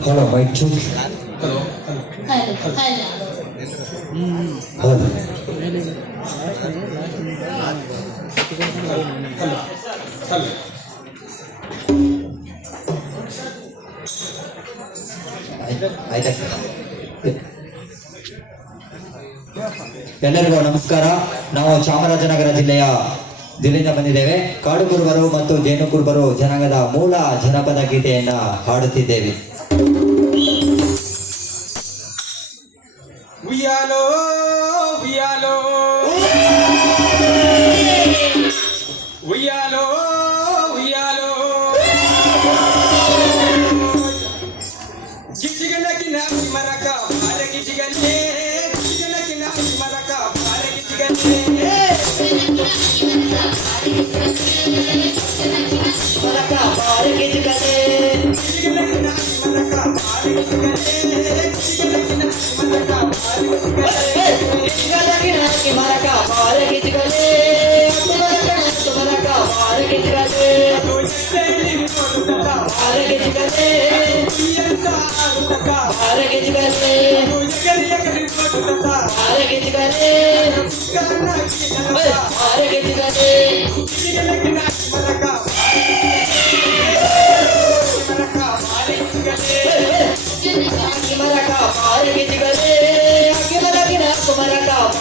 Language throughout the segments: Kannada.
Hello, mic check. Hello. ಆಯ್ತಾ ಎಲ್ಲರಿಗೂ ನಮಸ್ಕಾರ. ನಾವು ಚಾಮರಾಜನಗರ ಜಿಲ್ಲೆಯಿಂದ ಬಂದಿದ್ದೇವೆ. ಕಾಡು ಕುರುಬರು ಮತ್ತು ಜೇನು ಕುರುಬರು ಜನಾಂಗದ ಮೂಲ ಜನಪದ ಗೀತೆಯನ್ನ ಹಾಡುತ್ತಿದ್ದೇವೆ. ಉಯ್ಯಾಲೋ ಉಯ್ಯಾಲೋ ಉಯ್ಯಾಲೋ ಉಯ್ಯಾಲೋ ಗಿಜಿಗಲಗಿ ನಾಮಿ ಮರಕ ಬಾಲ ಗಿಜಿಗಲೇ ಗಿಜಿಗಲಗಿ ನಾಮಿ ಮರಕ ಬಾಲ ಗಿಜಿಗಲೇ ಮರಕ ಬಾಲ ಗಿಜಿಗಲೇ ಗಿಜಿಗಲಗಿ ನಾಮಿ ಮರಕ ಬಾಲ ಗಿಜಿಗಲೇ ಗಿಜಿಗಲಗಿ ನಾಮಿ ಮರಕ ಬಾಲ ಗಿಜಿಗಲೇ ಗಿಜಿಗಲಗಿ ನಾಮಿ ಮರಕ ಬಾಲ ಗಿಜಿಗಲೇ ಮರಕ ಬಾಲ ಗಿಜಿಗಲೇ ಬಾಲ ಗಿಜಿಗಲೇ ಬಾಲಗಿಜಿಗಲೇ ಬಾಲಗಿಜಿಗಲೇ ಬಾಲಗಿಜಿಗಲೇ ಮರಕ ಬಾಲಗಿಜಿಗಲೇ ಅಗಿಮಲಗಿನ ಮರಕ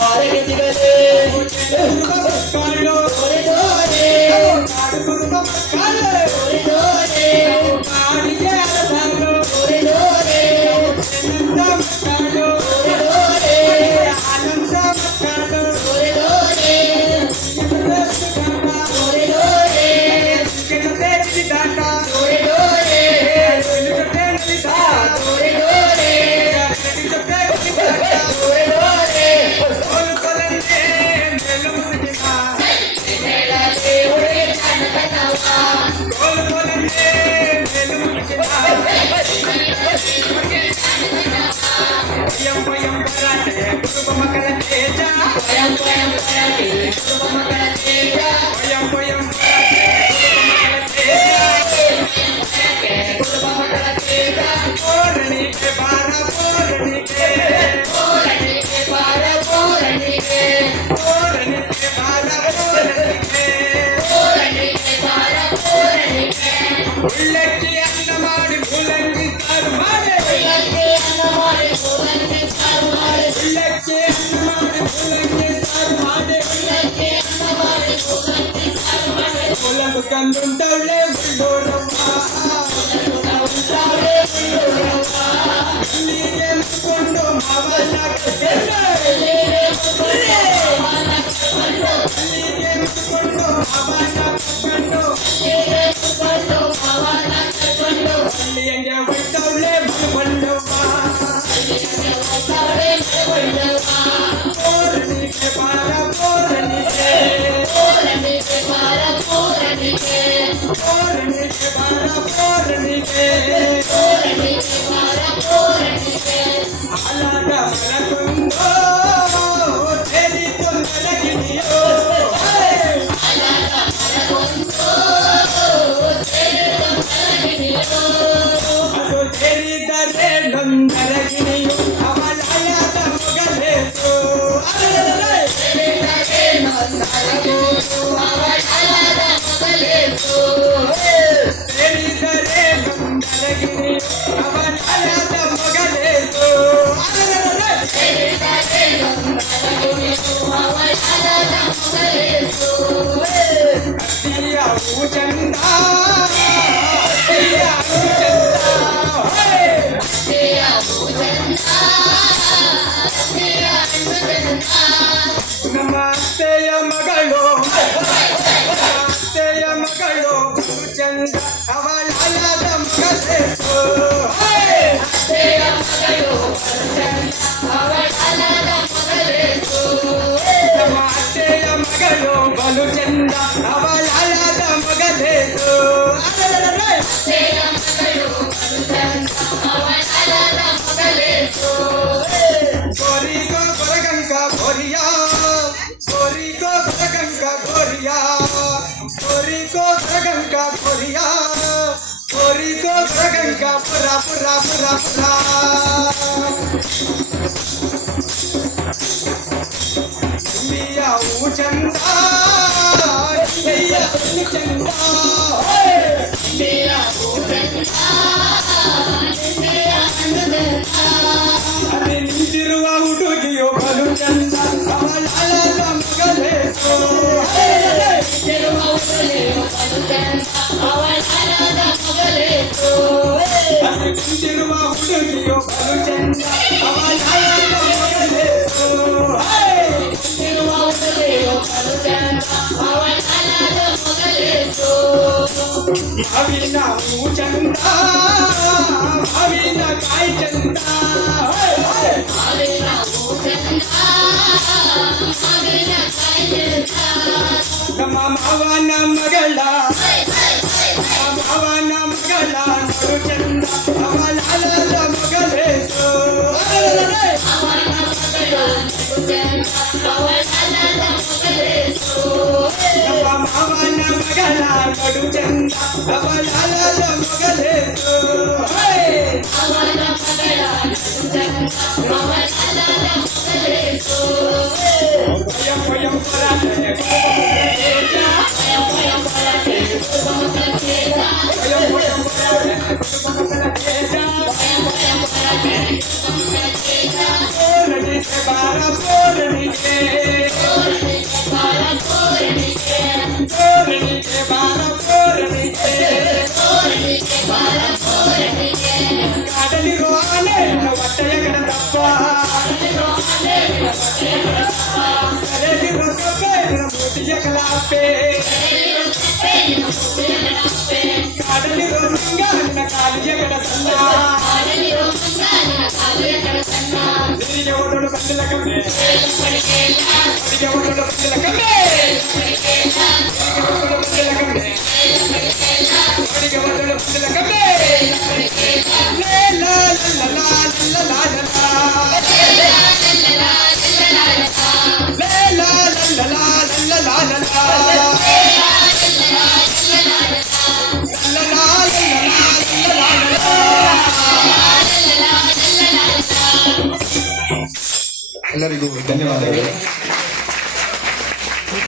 ಬಾಲಗಿಜಿಗಲೇ ಉಳ್ಳಕ್ಕೆ ಅನ್ನ ಮಾಡಿ ಮೂಲಂಗಿ ಸಾರು ಮಾಡಿ ಉಳ್ಳಕ್ಕೆ ಅನ್ನ ಮಾಡಿ ಮೂಲಂಗಿ ಸಾರು ಮಾಡಿ ಮೂಲಂಗು ಕಂದುಂಟವಳೆ ಉಳ್ಳೋರಮ್ಮ ಇಲ್ಲಿಗೆ ಮುಚ್ಕೊಂಡು ಮಾವನ ಅಲ್ಲಿಗೆ ಮುಚ್ಕೊಂಡು ಮಾವನ ಕಟ್ಕೊಂಡು ಅಲ್ಲಿ ಹಂಗೆ ಹೊಯ್ತವಳೆ ಬಂದವ್ವ ಪೋರಣಿಗೆ ಬಾರ ಪೋರಣಿಗೆ ಪೋರಣಿಗೆ ಬಾರ ಪೋರಣಿಗೆ ಹಾಲಾದ ಮಲಗುಂದೋ ಸೇರಿತು ಮಲಗಿದೆಯೋ ಅದು ಸೇರಿದರೆ ನೊಂದರಗಿಣಿಯು ಅವಳಾಯದ ಮೊಗಲೇಸು ಸೇರಿದರೆ ನೊಂದರಗಿಣಿಯು ಅವಳಾಯದ ಮೊಗಲೇಸು ಅತ್ತಿಯವು ಚಂದ ನಮ್ಮ ಅತ್ತೆಯ ಮಗಳು ಚಂದ ಅವಳಾದ ಮಗಲೇಸು ನಮ್ಮ ಅತ್ತೆಯ ಮಗಳು ಬಲು ಚಂದ ಅವಳಾದ ಮಗಲೇಸು ಗೋರಿಗೋ ಗೊರಗಂಗ ಗೋರಿಯಾ ಗೋರಿಗೋ ಗೊರಗಂಗ ಗೋರಿಯಾ ಗೋರಿಗೋ ಗರಗಂಗಾ ಕೊರಿಯ ಕೋರಿಕೋ ಗರಗಂಗಾ ಪುರ ಪುರ ಪುರ ಪುರ ನಿಮ್ಮಿಯ ಹೂ ಚಂದ ನಿಮ್ಮಿಯ ಹಣ್ಣು ಚಂದ ಅಲ್ಲಿ ನಿಂತಿರುವ ಹುಡುಗಿಯು ಬಲು ಚಂದ ಅವಳ ಮಗಲೇಸೋ ಅಲ್ಲಿ ನಿಂತಿರುವ ಹುಡುಗಿಯು ಬಲು ಚಂದ ಅವಳ ಮಗಲೇಸೋ ಮಾವಿನ ಹೂ ಚಂದ ಮಾವಿನ ಕಾಯಿ ಚಂದ ನಮ್ಮ ಮಾವನ ಮಗಳ ಮಾವನ ಮಗಳ ನೋಡು ಚಂದ ಅವಳ ಮಗಲೇಸೋ ನಮ್ಮ ಮಾವನ ಮಗಳ ನೋಡು ಚಂದ ಅವಳ ಮಗಲೇಸೋ ಭಯಂ ಭಯಂ ಪರಾಜಯ ಭಯಂ ಭಯಂ ಪೋರಣಿಗೆ ಬಾರ ಪೋರಣಿಗೆ ಪೋರಣಿಗೆ ಬಾರ ಪೋರಣಿಗೆ ಕಾಡಲಿರೋ ಆನೆ ಹೊಟ್ಟೆಯ ಕಡದಪ್ಪ ಕರೆದಿರೋ ಕಪ್ಪೆ ಮೂತಿಯ ಕಲಾಪೆ ಕಾಡಲಿರೋ ಮಂಗ ನಿನ್ನ ಕಾಲಿಯ ಕಡಸಲ್ಲ ನಿನಗೆ ಓಡೋಡು ಬಂದಿಲ್ಲ ಕಮ್ಮೆ ನಿನಗೆ ಓಡೋಡು ಬಂದಿಲ್ಲ ಕಮ್ಮೆ ಬಂದಿಲ್ಲ ಕಮ್ಮೆ ನಿನಗೆ ಓಡೋಡು ಬಂದಿಲ್ಲ ಕಮ್ಮೆ ಲೇ ಲಾ ಲಾ ಲಾ ಲಾ ಲಾ ಲಾ ಲೇ ಲಾ ಲಾ ಲಾ ಲಾ ಲಾ ಲಾ ಎಲ್ಲರಿಗೂ ಧನ್ಯವಾದಗಳು.